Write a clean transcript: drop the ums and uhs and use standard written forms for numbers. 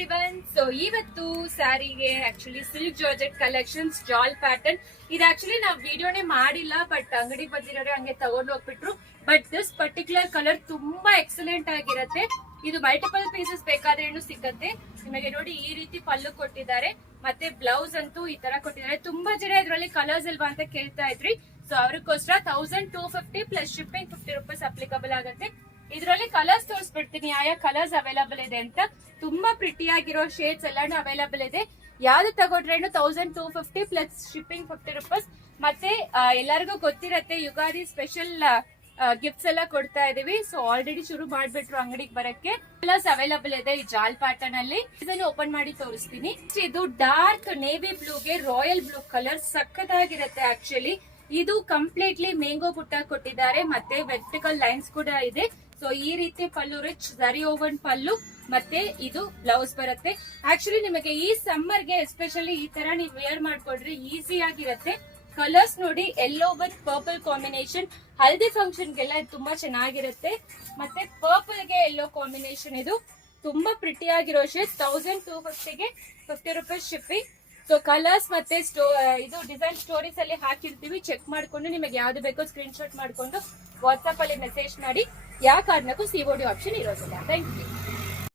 Everyone. So ಇವತ್ತು ಸ್ಯಾರಿಗೆ actually silk georgette collections ಜಾಲ್ pattern ಇದು ಆಕ್ಚುಲಿ ನಾವು ವಿಡಿಯೋನೇ ಮಾಡಿಲ್ಲ, ಬಟ್ ಅಂಗಡಿ ಬಂದಿರೋರು ಹಂಗೆ ತಗೊಂಡು ಹೋಗ್ಬಿಟ್ರು. ಬಟ್ ದಿಸ್ ಪರ್ಟಿಕ್ಯುಲರ್ ಕಲರ್ ತುಂಬಾ ಎಕ್ಸಲೆಂಟ್ ಆಗಿರುತ್ತೆ. ಇದು ಮಲ್ಟಿಪಲ್ ಪೀಸಸ್ ಬೇಕಾದ್ರೆ ಸಿಕ್ಕತ್ತೆ ನಿಮಗೆ. ನೋಡಿ ಈ ರೀತಿ ಪಲ್ಲು ಕೊಟ್ಟಿದ್ದಾರೆ, ಮತ್ತೆ ಬ್ಲೌಸ್ ಅಂತೂ ಈ ತರ ಕೊಟ್ಟಿದ್ದಾರೆ. ತುಂಬಾ ಜನ ಇದ್ರಲ್ಲಿ ಕಲರ್ಸ್ ಇಲ್ವಾ ಅಂತ ಕೇಳ್ತಾ ಇದ್ರಿ. ಸೊ ಅವ್ರಿಗೋಸ್ಕರ 1250 ಪ್ಲಸ್ ಶಿಪ್ಪಿಂಗ್ 50 ರೂಪೀಸ್ ಅಪ್ಲಿಕಬಲ್ ಆಗುತ್ತೆ. ಇದರಲ್ಲಿ ಕಲರ್ಸ್ ತೋರಿಸ್ಬಿಡ್ತೀನಿ ಯಾವ ಕಲರ್ಸ್ ಅವೈಲಬಲ್ ಇದೆ ಅಂತ. ತುಂಬಾ ಪ್ರಿಟಿ ಆಗಿರೋ ಶೇಡ್ಸ್ ಎಲ್ಲಾನು ಅವೈಲಬಲ್ ಇದೆ. ಯಾವ್ದು ತಗೊಂಡ್ರೆ 1250 ಪ್ಲಸ್ ಶಿಪ್ಪಿಂಗ್ 50 ರೂಪೀಸ್. ಮತ್ತೆ ಎಲ್ಲರಿಗೂ ಗೊತ್ತಿರತ್ತೆ ಯುಗಾದಿ ಸ್ಪೆಷಲ್ ಗಿಫ್ಟ್ಸ್ ಎಲ್ಲ ಕೊಡ್ತಾ ಇದೀವಿ. ಸೊ ಆಲ್ರೆಡಿ ಶುರು ಮಾಡ್ಬಿಟ್ರು ಅಂಗಡಿಗೆ ಬರಕ್ಕೆ. ಕಲರ್ಸ್ ಅವೈಲಬಲ್ ಇದೆ ಈ ಜಾಲ್ ಪ್ಯಾಟರ್ನ್ ಅಲ್ಲಿ. ಇದನ್ನು ಓಪನ್ ಮಾಡಿ ತೋರಿಸ್ತೀನಿ. ಇದು ಡಾರ್ಕ್ ನೇವಿ ಬ್ಲೂಗೆ ರಾಯಲ್ ಬ್ಲೂ ಕಲರ್ ಸಖತ್ತಾಗಿರುತ್ತೆ. ಆಕ್ಚುಲಿ ಇದು ಕಂಪ್ಲೀಟ್ಲಿ ಮ್ಯಾಂಗೋ ಬುಟ್ಟ ಕೊಟ್ಟಿದ್ದಾರೆ, ಮತ್ತೆ ವೆರ್ಟಿಕಲ್ ಲೈನ್ಸ್ ಕೂಡ ಇದೆ. ಸೊ ಈ ರೀತಿ ಪಲ್ಲು ರಿಚ್ ಜರಿ ಓವನ್ ಪಲ್ಲು, ಮತ್ತೆ ಇದು ಬ್ಲೌಸ್ ಬರುತ್ತೆ. ಆಕ್ಚುಲಿ ನಿಮಗೆ ಈ ಸಮ್ಮರ್ ಗೆ ಎಸ್ಪೆಷಲಿ ಈ ತರ ನೀವು ವೇರ್ ಮಾಡ್ಕೊಂಡ್ರೆ ಈಸಿ ಆಗಿರುತ್ತೆ. ಕಲರ್ಸ್ ನೋಡಿ, yellow with purple combination. Haldi function ಗೆಲ್ಲ ತುಂಬಾ ಚೆನ್ನಾಗಿರುತ್ತೆ. ಮತ್ತೆ ಪರ್ಪಲ್ ಗೆ ಯೆಲ್ಲೋ ಕಾಂಬಿನೇಷನ್. ಇದು ತುಂಬಾ ಪ್ರಿಟಿ ಆಗಿರೋ ಶೇಡ್. 1250 ಗೆ 50 ರೂಪೀಸ್ ಶಿಪ್ಪಿಂಗ್. ಸೊ ಕಲರ್ಸ್ ಮತ್ತೆ ಇದು ಡಿಸೈನ್ ಸ್ಟೋರೀಸ್ ಅಲ್ಲಿ ಹಾಕಿರ್ತೀವಿ, ಚೆಕ್ ಮಾಡ್ಕೊಂಡು ನಿಮಗೆ ಯಾವ್ದು ಬೇಕೋ ಸ್ಕ್ರೀನ್ ಶಾಟ್ ಮಾಡ್ಕೊಂಡು ವಾಟ್ಸ್ಆಪ್ ಅಲ್ಲಿ ಮೆಸೇಜ್ ಮಾಡಿ. ಯಾವ ಕಾರಣಕ್ಕೂ ಸಿಒಡಿ ಆಪ್ಷನ್ ಇರೋದಿಲ್ಲ. Thank you.